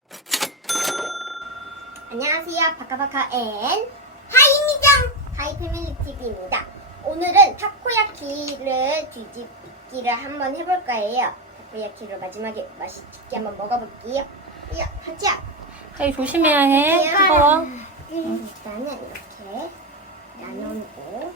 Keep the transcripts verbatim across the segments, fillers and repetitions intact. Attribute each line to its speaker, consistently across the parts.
Speaker 1: 안녕하세요. 바카바카 앤 하이입니다. 하이 패밀리 티비입니다. 오늘은 타코야키를 뒤집기를 한번 해볼 거예요. 타코야키를 마지막에 맛있게 한번 먹어볼게요. 야, 가자.
Speaker 2: 하이 조심해야 해. 뜨거워.
Speaker 1: 일단은 이렇게 나눠놓고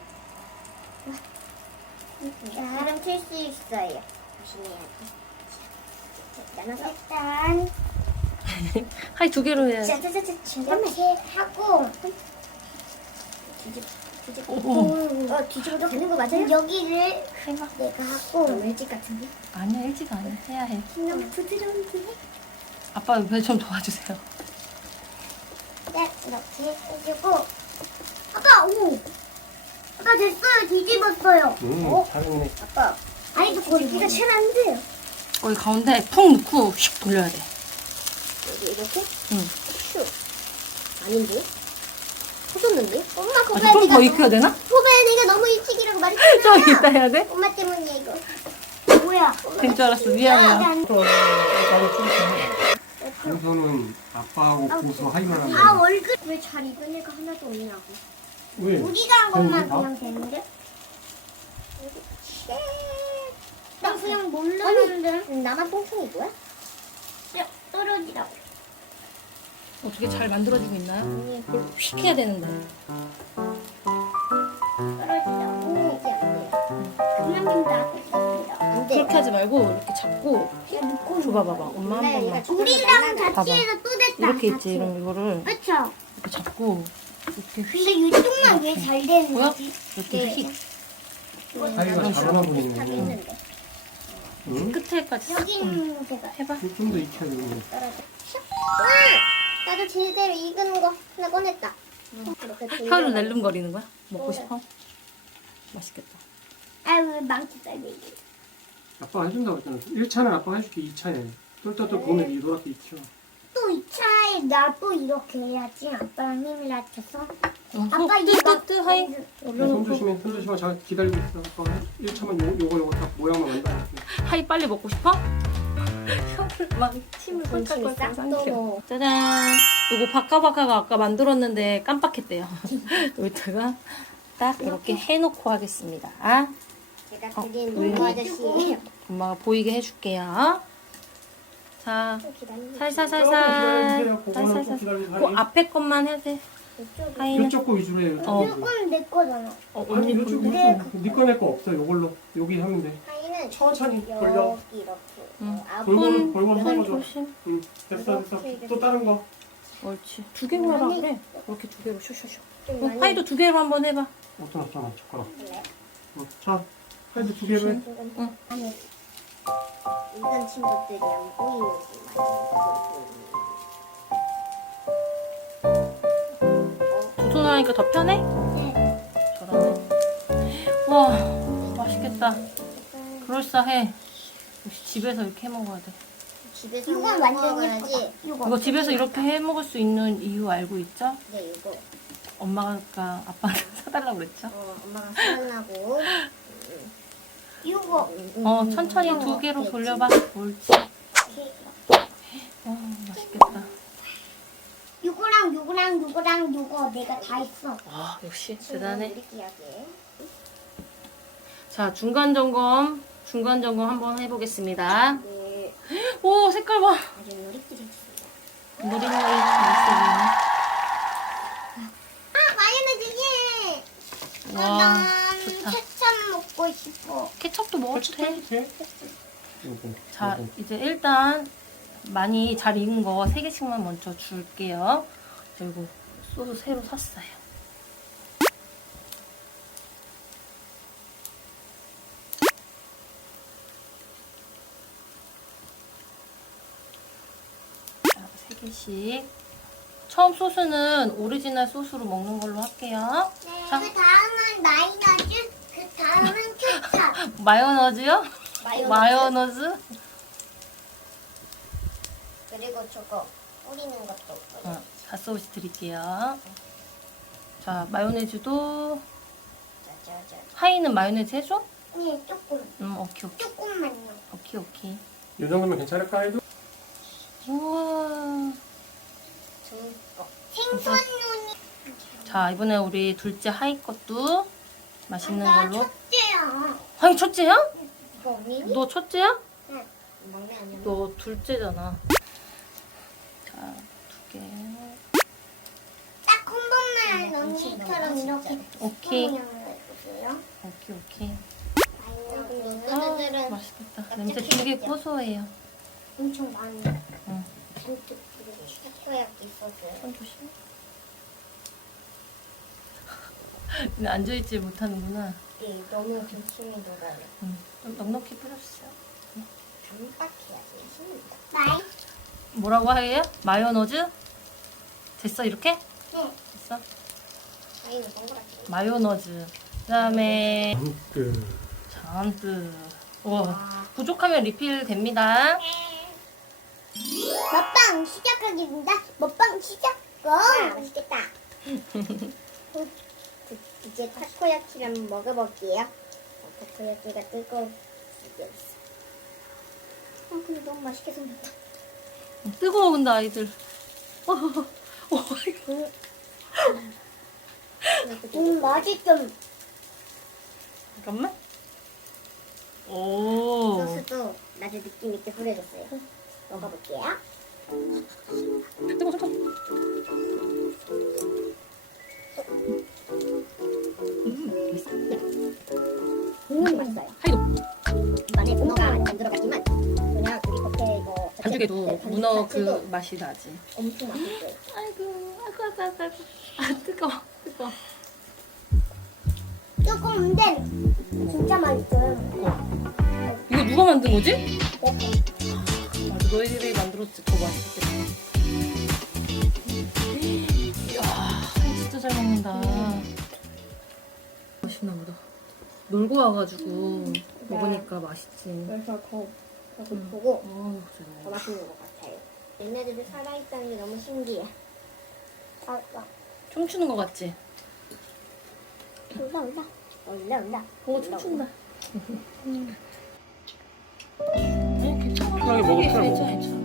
Speaker 1: 기름 튈 수 있어요. 조심해야 돼. 나눠서 일단
Speaker 2: 하이 두 개로 해야지.
Speaker 1: 짜자자자 이렇게 하고 뒤집 뒤집고 어 뒤집어도 되는 거 맞아요? 여기를
Speaker 2: 해봐.
Speaker 1: 내가 하고 너무 일찍 같은데?
Speaker 2: 아니야 일찍 아니야. 해야 해.
Speaker 1: 너무 부드러운데?
Speaker 2: 아빠 옆에 좀 도와주세요.
Speaker 1: 네 이렇게 해주고 아빠 오 아빠 됐어요 뒤집었어요.
Speaker 3: 음,
Speaker 1: 어?
Speaker 3: 잘했네.
Speaker 1: 아빠 아니 저 뒤집기가 잘 안 돼요.
Speaker 2: 거기 가운데 푹 넣고 슉 돌려야 돼.
Speaker 1: 여기 이렇게?
Speaker 2: 응.
Speaker 1: 슉 아닌데? 터졌는데? 엄마 그거
Speaker 2: 아직 좀 더 익혀야 되나?
Speaker 1: 소바야 내가 너무 일찍이라고 말했잖아.
Speaker 2: 좀 이따 해야 돼?
Speaker 1: 엄마 때문이야 이거. 뭐야?
Speaker 2: 된 줄 알았어. 미안해요.
Speaker 3: 순서는 아빠하고 고수 하이만 하면
Speaker 1: 아 얼굴 왜 잘 익은 애가 하나도 없냐고.
Speaker 3: 왜?
Speaker 1: 우리가 한 것만
Speaker 3: 다?
Speaker 1: 그냥 되는데? 나 그냥 모르는데. 나만 똥통이 뭐야? 떨어지라고.
Speaker 2: 어떻게 잘 만들어주고 있나요? 그걸 휙 해야 되는데.
Speaker 1: 떨어지라고. 이게 안 돼. 그냥 된다. 안 돼.
Speaker 2: 그렇게 하지 말고 이렇게 잡고 줘봐봐봐. 엄마 한 번만.
Speaker 1: 우리랑 같이
Speaker 2: 봐봐.
Speaker 1: 해서 또 됐다.
Speaker 2: 이렇게 있지.
Speaker 1: 같이.
Speaker 2: 이런 이거를
Speaker 1: 그쵸?
Speaker 2: 이렇게 잡고 이렇게
Speaker 1: 근데 이쪽만 왜 잘 되는
Speaker 2: 뭐야?
Speaker 1: 거지?
Speaker 2: 이렇게 휙
Speaker 3: 하이가 잘하나 보네.
Speaker 1: 했는데.
Speaker 3: 응?
Speaker 2: 끝에까지 싹. 응.
Speaker 1: 여기는 제가
Speaker 2: 해봐.
Speaker 3: 좀 더 익혀야 되네.
Speaker 1: 떨어져. 와! 나도 제대로 익은 거 하나 꺼냈다. 이렇게
Speaker 2: 혀를
Speaker 1: 돌려가지고.
Speaker 2: 낼름거리는 거야? 먹고 싶어? 맛있겠다.
Speaker 1: 아유 왜 망치 딸기.
Speaker 3: 아빠가 해준다고 했잖아. 일 차는 아빠가 해줄게. 이 차에. 똘똘똘 보면 이렇게 익혀.
Speaker 1: 또 이 차에 나 또 이렇게 해야지. 아빠랑 힘을 합쳐서.
Speaker 2: 어,
Speaker 1: 아빠 이거
Speaker 2: 뜨뜨뜨 하이.
Speaker 3: 네, 손 조심해. 손 조심해. 잘 기다리고 있어. 아빠가 일 차만 요, 요거 요거 딱 모양만 만들어줄게.
Speaker 2: 하이 빨리 먹고 싶어? 혀를 막 침을 꼴깍꼴깍 삼켜. 짜잔. 요거 바카바카가 아까 만들었는데 깜빡했대요. 여기다가 딱 이렇게 해놓고 하겠습니다. 아?
Speaker 1: 제가
Speaker 2: 어,
Speaker 1: 그린
Speaker 2: 왜?
Speaker 1: 노무 아저씨예요.
Speaker 2: 엄마가 보이게 해줄게요. 자,
Speaker 3: 조금
Speaker 2: 살살살살.
Speaker 3: 기다려주세요. 그거는 좀
Speaker 2: 살살살.
Speaker 3: 기다려주세요.
Speaker 2: 그 앞에 것만 해도 돼. 하이는.
Speaker 3: 이쪽 거 위주로 해요.
Speaker 2: 어.
Speaker 1: 이건 내 거잖아.
Speaker 2: 어,
Speaker 3: 아니
Speaker 2: 언니
Speaker 3: 이쪽
Speaker 2: 보이게.
Speaker 3: 위주로. 니꺼 내 거 없어. 요걸로 여기 하면 돼.
Speaker 1: 하이는
Speaker 3: 천천히 돌려.
Speaker 1: 여기 이렇게.
Speaker 2: 응.
Speaker 1: 어, 아홉
Speaker 3: 골고루
Speaker 2: 손,
Speaker 3: 골고루
Speaker 2: 손
Speaker 3: 섞어줘.
Speaker 2: 조심.
Speaker 3: 응. 됐어 됐어. 또 다른 거.
Speaker 2: 옳지. 두 개로 하라 그래. 이렇게 두 개로 슈슈슈.
Speaker 1: 좀
Speaker 2: 어,
Speaker 1: 많이
Speaker 2: 하이도 두 개로 한번 해봐.
Speaker 3: 어떤 어떤 젓가락.
Speaker 1: 할래?
Speaker 3: 어, 자, 하이드 두 개로 해.
Speaker 2: 응.
Speaker 1: 아니 이런 친구들이 안 보이는지 많이
Speaker 2: 두 손으로 하니까 더 편해?
Speaker 1: 네.
Speaker 2: 저러네. 와, 맛있겠다. 그럴싸해. 역시 집에서 이렇게 해 먹어야 돼.
Speaker 1: 집에서 이건 완전 예쁘다.
Speaker 2: 이거 집에서 이렇게 해 먹을 수 있는 이유 알고 있죠?
Speaker 1: 네 이거
Speaker 2: 엄마가 아빠한테 사달라고 그랬죠?
Speaker 1: 어 엄마가 사달라고. 이거
Speaker 2: 어, 천천히 두 개로 돌려봐. 옳지. 와, 맛있겠다.
Speaker 1: 요거랑 요거랑 요거랑 요거 내가 다 했어.
Speaker 2: 와, 역시 대단해.
Speaker 1: 느끼하게.
Speaker 2: 자, 중간 점검. 중간 점검 한번 해보겠습니다.
Speaker 1: 네.
Speaker 2: 오, 색깔 봐.
Speaker 1: 아주 노릇노릇했습니다.
Speaker 2: 노릇노릇 맛있어
Speaker 1: 아 마요네즈 예.
Speaker 2: 보이네. 와,
Speaker 1: 난
Speaker 2: 좋다.
Speaker 1: 케첩 먹고 싶어.
Speaker 2: 케첩도 먹어도 돼.
Speaker 3: 돼? 요거.
Speaker 2: 자,
Speaker 3: 요거.
Speaker 2: 이제 일단 많이 잘 익은 거 세 개씩만 먼저 줄게요. 그리고 소스 새로 샀어요. 자, 세 개씩. 처음 소스는 오리지널 소스로 먹는 걸로 할게요.
Speaker 1: 네.
Speaker 2: 자.
Speaker 1: 그 다음은 마요네즈. 그 다음은 케첩.
Speaker 2: 마요너즈요? 마요너즈?
Speaker 1: 그리고 저거 뿌리는 것도.
Speaker 2: 어, 갓소스 드릴게요. 자, 마요네즈도.
Speaker 1: 짜자자.
Speaker 2: 하이는 마요네즈 해줘?
Speaker 1: 네 조금.
Speaker 2: 음, 오케이, 오케이.
Speaker 1: 조금만요.
Speaker 2: 오케이, 오케이.
Speaker 3: 이 정도면 괜찮을까 해도?
Speaker 2: 우와.
Speaker 1: 생선 눈이.
Speaker 2: 자, 이번에 우리 둘째 하이 것도 맛있는 걸로.
Speaker 1: 첫째야.
Speaker 2: 하이 첫째야?
Speaker 1: 이거 언니?
Speaker 2: 너 첫째야?
Speaker 1: 응. 막내 아니야?
Speaker 2: 너 둘째잖아. 자, 두 개.
Speaker 1: 딱 한 번만 언니처럼 이렇게
Speaker 2: 오케이.
Speaker 1: 모양을 해주세요.
Speaker 2: 오케이, 오케이.
Speaker 1: 아이고,
Speaker 2: 아,
Speaker 1: 누나들은
Speaker 2: 맛있겠다. 냄새 되게 고소해요.
Speaker 1: 엄청 많이.
Speaker 2: 응.
Speaker 1: 잔뜩 그리고 치카코야끼 있었어요.
Speaker 2: 손 조심. 근데 앉아있지 못하는구나.
Speaker 1: 네, 너무 군침이 돌아요.
Speaker 2: 응. 좀 넉넉히 뿌려주세요.
Speaker 1: 반박해야지 힘들다. 나이?
Speaker 2: 뭐라고 해요? 마요너즈? 됐어, 이렇게?
Speaker 1: 네.
Speaker 2: 됐어?
Speaker 1: 나이는 동그랗게.
Speaker 2: 마요너즈. 그 다음에
Speaker 3: 그
Speaker 2: 잔뜩. 와, 부족하면 리필 됩니다.
Speaker 1: 먹방 시작하겠습니다. 먹방 시작. 고! 아, 맛있겠다. 이제 타코야키를 한번 먹어볼게요. 어, 타코야키가 뜨거워. 아, 근데 너무 맛있게 생겼다.
Speaker 2: 뜨거워, 근데 아이들. 어, 어, 이거.
Speaker 1: 음, 맛있죠.
Speaker 2: 잠깐만. 오.
Speaker 1: 소스도 나도 느낌 있게 뿌려줬어요. 먹어볼게요.
Speaker 2: 뜨거워, 뜨거워.
Speaker 1: 음, 맛있어요.
Speaker 2: 하이도.
Speaker 1: 안에 문어가 안 들어갔지만 그냥 우리 겉에 이거
Speaker 2: 반죽에도
Speaker 1: 자체-
Speaker 2: 문어 그
Speaker 1: 자체도
Speaker 2: 맛이 나지.
Speaker 1: 엄청 맛있어요.
Speaker 2: 아이고, 아이고, 아이고, 아이고, 아이고. 아, 뜨거워, 뜨거워.
Speaker 1: 뜨거운데 진짜 맛있어요.
Speaker 2: 이거 누가 만든 거지?
Speaker 1: 네.
Speaker 2: 맞아, 너희들이 만들었지. 더 맛있겠다. 이야, 진짜 잘 먹는다. 맛있나 보다. 놀고 와가지고 먹으니까 맛있지.
Speaker 1: 그래서 더, 더
Speaker 2: 음.
Speaker 1: 보고
Speaker 2: 어우,
Speaker 1: 더
Speaker 2: 그래.
Speaker 1: 맛있는 것 같아요. 얘네들이 살아있다는 게 너무 신기해. 아, 아,
Speaker 2: 춤추는 거 같지?
Speaker 1: 올라 올라 올라 올라.
Speaker 2: 오, 춤춘다. 응, 괜찮아.
Speaker 3: 편하게 먹어, 편하게
Speaker 2: 괜찮아, 괜찮아.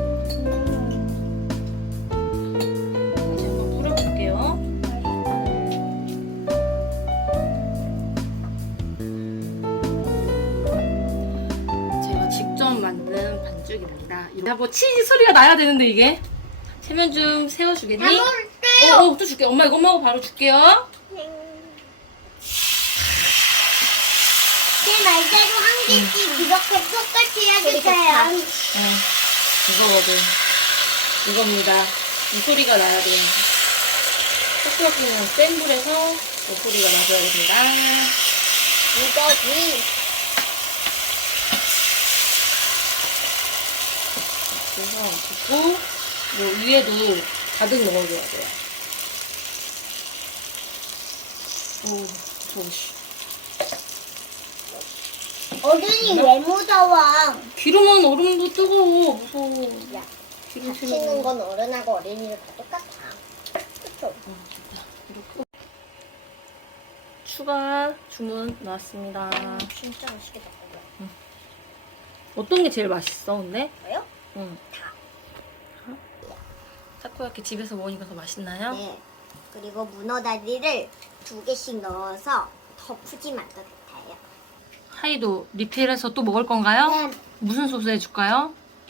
Speaker 2: 다시 한번 뿌려볼게요. 제가 직접 만든 반죽입니다. 이거 뭐 치즈 소리가 나야 되는데 이게. 세면 좀 세워주겠니?
Speaker 1: 다 먹을게요.
Speaker 2: 어, 어, 또 줄게. 엄마 이거 엄마하고 바로 줄게요.
Speaker 1: 제 말대로 한 개씩 이렇게 똑같이 해주세요.
Speaker 2: 어, 이거거든. 이겁니다. 이 소리가 나야 돼요. 톡톡이는 센 불에서 이 소리가 나줘야 됩니다.
Speaker 1: 이거지.
Speaker 2: 그래서 붓고 뭐 위에도 가득 넣어줘야 돼요. 오, 좋으시.
Speaker 1: 어른이 왜 무서워?
Speaker 2: 기름은 얼음도 뜨거워. 무서워.
Speaker 1: 야,
Speaker 2: 기름
Speaker 1: 다치는 건 어른하고 어린이를 다 똑같아. 그쵸?
Speaker 2: 이렇게. 추가 주문 나왔습니다.
Speaker 1: 진짜 맛있겠다. 이거.
Speaker 2: 어떤 게 제일 맛있어, 근데?
Speaker 1: 뭐요?
Speaker 2: 응.
Speaker 1: 다.
Speaker 2: 타코야키 집에서 먹으니까 더 맛있나요?
Speaker 1: 네. 그리고 문어 다리를 두 개씩 넣어서 더 푸짐한 것 같아요.
Speaker 2: 하이도 리필해서 또 먹을 건가요?
Speaker 1: 네.
Speaker 2: 무슨 소스 해줄까요?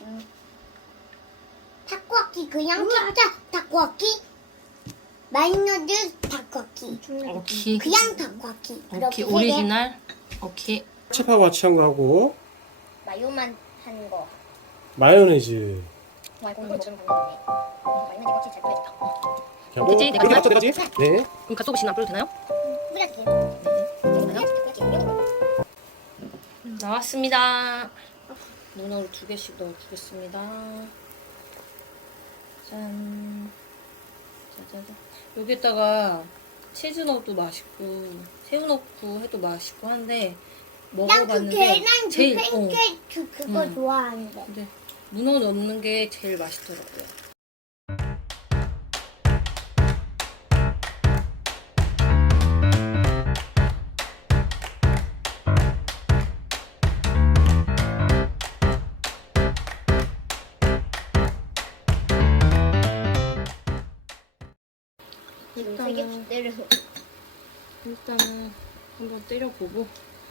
Speaker 1: 타코야키 그냥 진짜 타코야키 마요네즈 타코야키
Speaker 2: 오케이.
Speaker 1: 그냥 타코야키
Speaker 2: 오케이.
Speaker 1: 세 개.
Speaker 2: 오리지널. 오케이.
Speaker 3: 채파고 같이 한 거 하고
Speaker 1: 마요만 한 거
Speaker 3: 마요네즈.
Speaker 1: 말고 이거 좀 궁금해. 마요네즈 껍질 잘 뿌렸다.
Speaker 3: 하고
Speaker 2: 그치? 내가
Speaker 3: 이렇게 네 가지. 네.
Speaker 2: 그럼 갓소부신 안 뿌려도 되나요?
Speaker 1: 뿌려줄게요.
Speaker 2: 되나요? 나왔습니다. 문어를 두 개씩 넣어주겠습니다. 짠. 짜자잔. 여기다가 치즈 넣어도 맛있고 새우 넣고 해도 맛있고 한데
Speaker 1: 난그
Speaker 2: 먹어봤는데
Speaker 1: 계란 그
Speaker 2: 제일 어,
Speaker 1: 팬케이크 그거
Speaker 2: 음.
Speaker 1: 좋아하는데.
Speaker 2: 근데 문어 넣는 게 제일 맛있더라고요.
Speaker 1: 세 개씩 때려서.
Speaker 2: 일단은 한번 때려보고.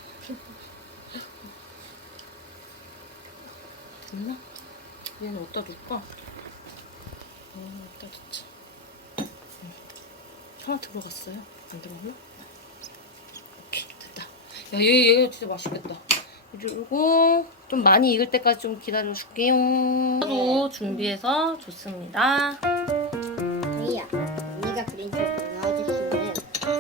Speaker 2: 됐나? 얘는 어디다 둘까? 어, 어디다 두지? 응. 하나 들어갔어요? 안 들어갔나? 오케이, 됐다. 야, 얘, 얘 진짜 맛있겠다. 그리고 좀 많이 익을 때까지 좀 기다려줄게요. 도 준비해서 좋습니다.
Speaker 1: 언니야, 언니가 그린 저 문어 아저씨는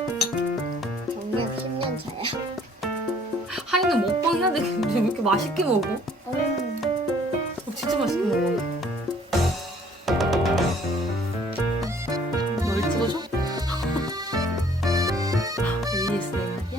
Speaker 1: 경력 십 년 차야.
Speaker 2: 하이는 먹방 해야 되겠는데 왜 이렇게 맛있게 먹어?
Speaker 1: 음.
Speaker 2: 어, 진짜 맛있게 먹어. 널 찍어줘? 에이에스엠알이야?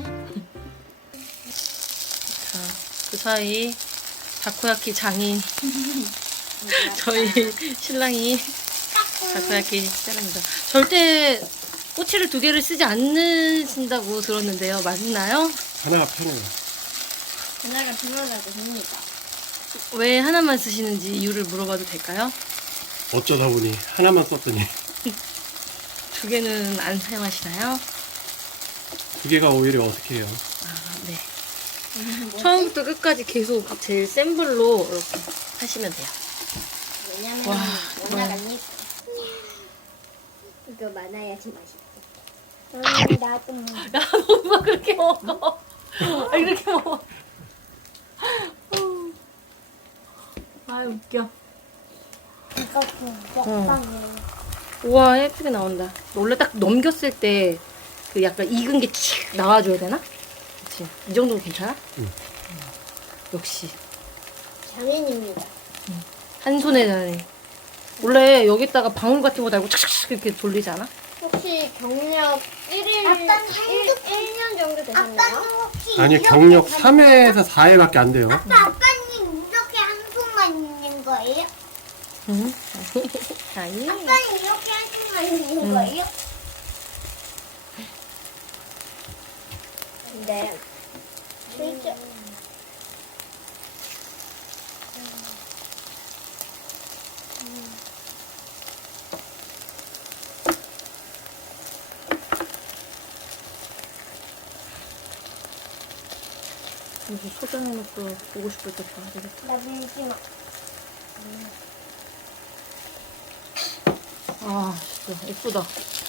Speaker 2: 자, 그 사이 다코야키 장인 저희 신랑이 다코야키 짜릅니다. 절대 꼬치를 두 개를 쓰지 않으신다고 들었는데요. 맞나요?
Speaker 3: 하나가 편해요.
Speaker 1: 하나가 편하다고 합니다.
Speaker 2: 왜 하나만 쓰시는지 이유를 물어봐도 될까요?
Speaker 3: 어쩌다 보니 하나만 썼더니
Speaker 2: 두 개는 안 사용하시나요?
Speaker 3: 두 개가 오히려 어떻게 해요?
Speaker 2: 아, 네. 처음부터 끝까지 계속 제일 센 불로 이렇게 하시면 돼요.
Speaker 1: 왜냐면
Speaker 2: 와,
Speaker 1: 원화가 니 이거 많아야지 맛있어. 언니 나도 먹어.
Speaker 2: 야, 너무 그렇게 먹어. 아, 이렇게 먹어. 아, 웃겨.
Speaker 1: 이거 그 먹방을.
Speaker 2: 우와, 예쁘게 나온다. 원래 딱 넘겼을 때 그 약간 익은 게 칙 나와줘야 되나? 그치? 이 정도면 괜찮아?
Speaker 3: 응.
Speaker 2: 역시.
Speaker 1: 장인입니다.
Speaker 2: 한 손에 다네. 원래 여기다가 방울 같은 거 달고 착착착 이렇게 돌리지 않아?
Speaker 1: 혹시 경력 일 일,
Speaker 4: 아빠는 한국-
Speaker 1: 일 년 정도 되셨나요?
Speaker 4: 아빠는 혹시
Speaker 3: 아니
Speaker 4: 이렇게
Speaker 3: 경력
Speaker 4: 가-
Speaker 3: 삼 회에서 사 회밖에 안 돼요.
Speaker 4: 아빠 아빠는 이렇게 한 손만 있는 거예요?
Speaker 2: 응. 아니.
Speaker 4: 아빠는 이렇게 한 손만 있는
Speaker 2: 음.
Speaker 4: 거예요?
Speaker 1: 근데 실제
Speaker 2: 여기 소장해놓고 보고 싶을 때 봐야 되겠다.
Speaker 1: 나 밀지 마.
Speaker 2: 아, 진짜 예쁘다.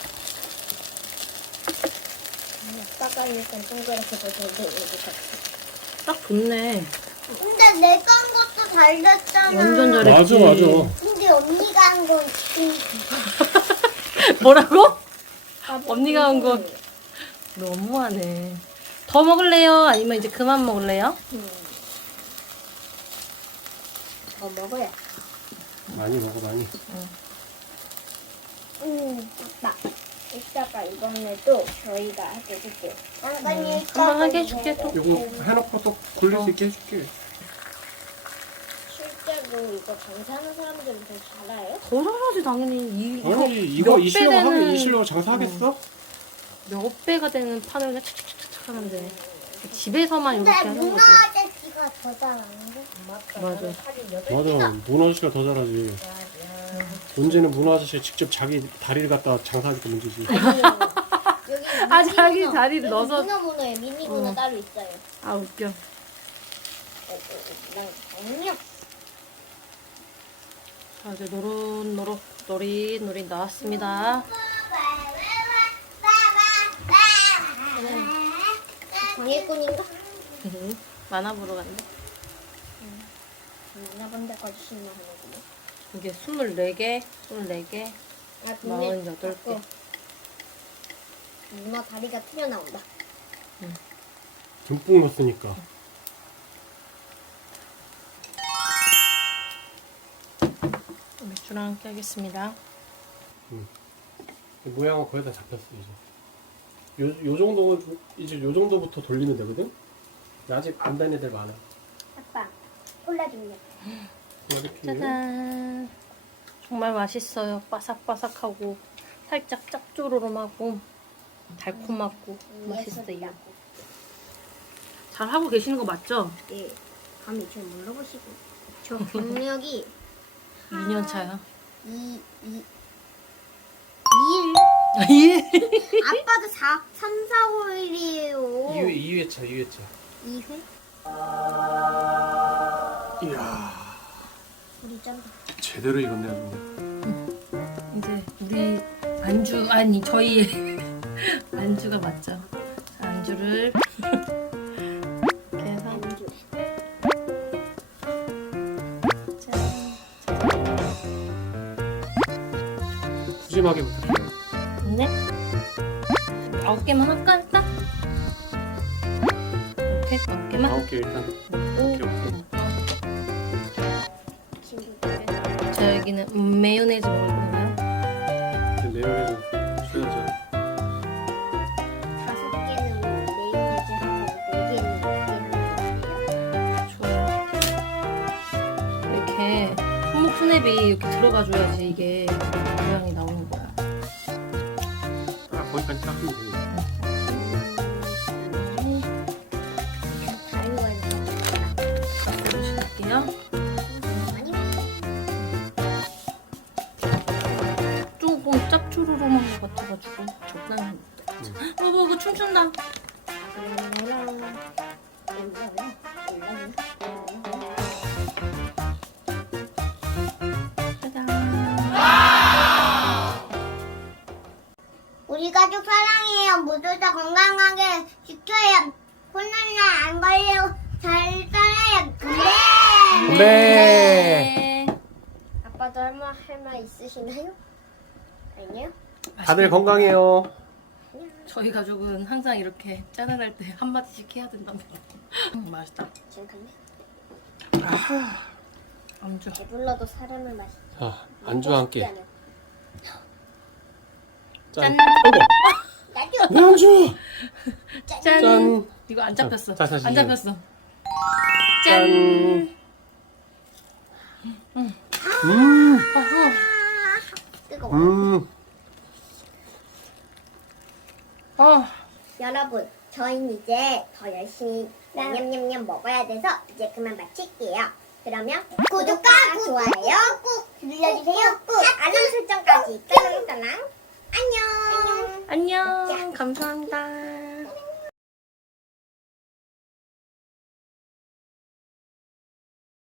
Speaker 1: 아빠가 일단 동그랗게 더 되게 이렇게
Speaker 2: 딱 좋네.
Speaker 4: 근데 내가 한 것도 잘 됐잖아.
Speaker 2: 완전 잘했지.
Speaker 3: 맞아 맞아.
Speaker 4: 근데 언니가 한 건
Speaker 2: 뭐라고? 언니가 한 거. 너무하네. 더 먹을래요? 아니면 이제 그만 먹을래요?
Speaker 1: 더 먹어야.
Speaker 3: 많이 먹어 많이.
Speaker 1: 음, 아빠. 이따가 이번에도 저희가 해줄게요.
Speaker 4: 잠깐
Speaker 2: 음, 한번 하게 해줄게 또.
Speaker 3: 이거 해놓고 또 굴릴 수 있게 해줄게.
Speaker 1: 실제로 이거 장사하는 사람들은 더 잘해요?
Speaker 2: 더 잘하지 당연히. 이,
Speaker 3: 아니
Speaker 2: 이거
Speaker 3: 이거
Speaker 2: 몇
Speaker 3: 이 실력
Speaker 2: 배
Speaker 3: 하면
Speaker 2: 되는-
Speaker 3: 이 실력 장사하겠어?
Speaker 2: 몇 배가 되는 판을 그냥 착착착착 하는데 집에서만
Speaker 4: 근데
Speaker 2: 이렇게 하는
Speaker 4: 문어
Speaker 2: 거지.
Speaker 4: 아저씨가 더 잘하는데?
Speaker 2: 맞아.
Speaker 3: 맞아 문어 아저씨가 더 잘하지. 문제는 문어 아저씨 직접 자기 다리를 갖다 장사하니까 문제지.
Speaker 1: 아니, 여기
Speaker 2: 아,
Speaker 1: 미니
Speaker 2: 자기
Speaker 1: 문어.
Speaker 2: 다리를
Speaker 1: 여기
Speaker 2: 넣어서-
Speaker 1: 문어 문어에 미니 문어
Speaker 2: 어.
Speaker 1: 따로 있어요.
Speaker 2: 아, 웃겨.
Speaker 1: 어, 어, 어, 난 경력.
Speaker 2: 자, 이제 노릇노릇 노릿노릿 나왔습니다.
Speaker 1: 광해꾼인가?
Speaker 2: 만화 보러 간대.
Speaker 1: 만나본 데까지 신나 하는구나.
Speaker 2: 이게 스물네 개, 스물네 개,
Speaker 1: 아,
Speaker 2: 마흔여덟 개.
Speaker 1: 자꾸 문어 다리가 튀어나온다.
Speaker 3: 듬뿍 넣었으니까.
Speaker 2: 맥주랑 함께 하겠습니다.
Speaker 3: 모양은 거의 다 잡혔어 이제. 요, 요 정도 이제 요 정도부터 돌리면 되거든. 근데 아직 안 된 애들 많아.
Speaker 1: 아빠, 콜라 줄래?
Speaker 3: 이렇게
Speaker 2: 짜잔. 정말 맛있어요. 바삭바삭하고 살짝 짭조름하고 달콤하고 맛있어요. 잘 하고 계시는 거 맞죠?
Speaker 1: 예, 감히 좀 물어보시고. 저 경력이
Speaker 2: 이 년 차요.
Speaker 1: 이, 이,
Speaker 2: 예.
Speaker 1: 아빠도 사, 삼, 사, 오 일이에요.
Speaker 3: 이 회, 이 회차, 이 회차.
Speaker 1: 이 회?
Speaker 3: 이야,
Speaker 1: 우리 짱.
Speaker 3: 제대로 익었네, 근데.
Speaker 2: 이제 우리 안주 아니 저희 안주가 맞죠? 자, 안주를 이렇게 해서
Speaker 1: 안주.
Speaker 3: 푸짐하게 부탁해요.
Speaker 2: 네. 아홉 개만 할까 일단? 이렇게 아홉 개만.
Speaker 3: 아홉 개 일단. 오케이, 오케이.
Speaker 1: 친구들.
Speaker 2: 저 여기는 음, 마요네즈 먹을 건가요?
Speaker 3: 근데 내용에는 줘야죠.
Speaker 1: 다섯 개는 메이니즈 하고 네 개는 얘는
Speaker 2: 좋아요. 이렇게 손목 스냅이 이렇게 들어가줘야지 이게 모양이 나오는 거야.
Speaker 3: 아, 거기까지 딱 하면 되겠네.
Speaker 1: 다른 거에서
Speaker 2: 박수를 칠게요.
Speaker 1: 많이
Speaker 2: 조금 짭조름한 것 같아가지고 적당히. 어, 뭐, 이거 춤춘다. 짜잔.
Speaker 4: 우리 가족 사랑해요. 모두 다 건강하게 지켜야 코로나 안 걸리고 잘 살아요. 네.
Speaker 3: 네.
Speaker 1: 아빠도 할 말 할 말 있으시나요? 아니요?
Speaker 3: 다들 건강해요.
Speaker 2: 저희 가족은 항상 이렇게 짠을 때 한마디씩 해야 된다고. 음, 맛있다.
Speaker 1: 지금 갈래?
Speaker 2: 안주.
Speaker 1: 배불러도 사람을 마시.
Speaker 3: 자, 안주와 함께. 짠.
Speaker 2: 짠.
Speaker 3: 아이고. 내 안주.
Speaker 2: 짠.
Speaker 3: 짠.
Speaker 2: 이거 안 잡혔어.
Speaker 3: 자, 다시
Speaker 2: 안
Speaker 3: 이거.
Speaker 2: 잡혔어. 짠.
Speaker 3: 짠. 음.
Speaker 1: 뜨거워.
Speaker 3: 음.
Speaker 2: 어.
Speaker 1: 여러분, 저희는 이제 더 열심히 냠냠냠냠 먹어야 돼서 이제 그만 마칠게요. 그러면
Speaker 4: 구독과 좋아요 꾹 눌러주세요. 꾹.
Speaker 1: 알람 설정까지 따랑따랑 안녕.
Speaker 2: 안녕. 감사합니다.